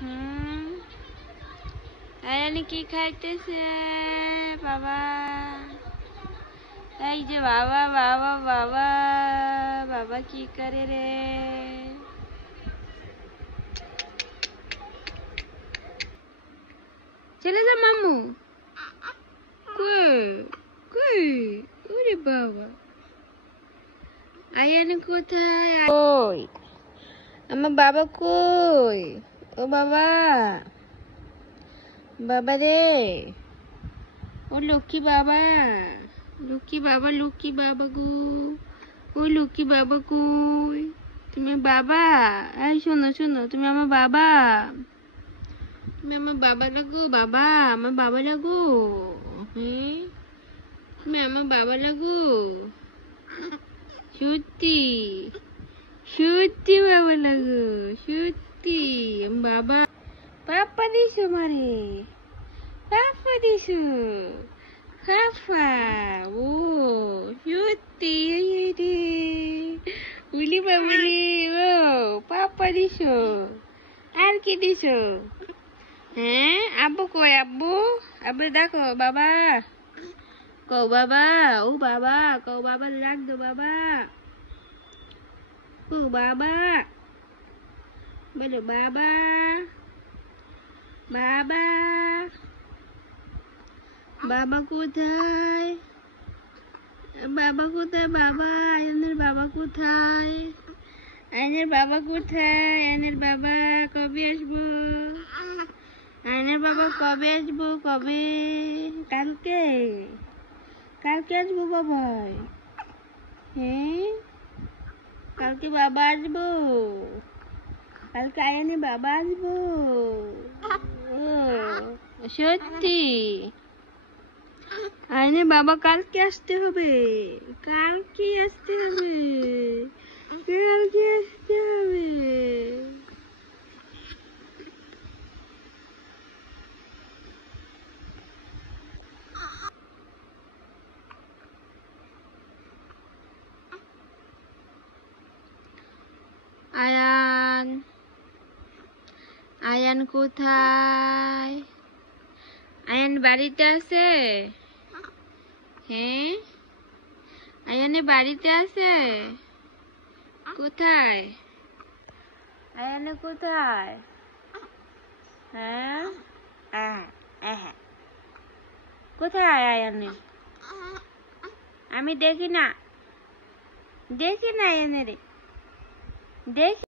হুম, আয়ানি কি খাইতেছে বাবা? এই যে বাবা বাবা বাবা বাবা কি করে রে? চলে যা মামু। কই কই? ওরে বাবা, আয়ানি কোথায়? কই আমার বাবা? কই ও বাবা? বাবা রে, ও লক্ষ্মী বাবা, লক্ষ্মী বাবা, লক্ষ্মী বাবা গো, ও লক্ষ্মী বাবা কই? তুমি বাবা? এই শোনো শোনো, তুমি আমার বাবা, তুমি আমার বাবা লাগো, বাবা আমার বাবা লাগো। হ্যাঁ, তুমি আমার বাবা লাগো? সত্যি সত্যি বাবা লাগো? সত্যি বাবা? পাপা দিছো মারে, পাপা দিছো, পাপা? ও সত্যি রে, উলি বাবুলি, ও পাপা দিছো? আর কি দিছো? হ্যাঁ, আব্বু কই? আব্বু, আব্বু দেখো বাবা, কও বাবা, ও বাবা, কও বাবা, ডাক দো বাবা, ও বাবা, বলো বাবা, বাবা, বাবা কোথায়? বাবা কোথায়? বাবা, আয়নের বাবা কোথায়? আয়নের বাবা কোথায়? আয়নের বাবা কবে আসবো? আয়নের বাবা কবে আসবো? কবে? কালকে? কালকে আসবো বাবা? হ্যাঁ, কালকে বাবা আসবো? কালকে আয়নের বাবা আসবো? ও সত্যি? আয়নের বাবা কালকে আসতে হবে, কালকে আসতে হবে, কালকে আসতে হবে। আয়ান, আয়ান কোথায়? আয়ান বাড়িতে আছে? হ্যাঁ, আয়ানে বাড়িতে আছে? কোথায়? আয়ানে কোথায়? হ্যাঁ, কোথায় আয়ানে? আমি দেখি না, দেখি না আয়ানে রে, দেখি।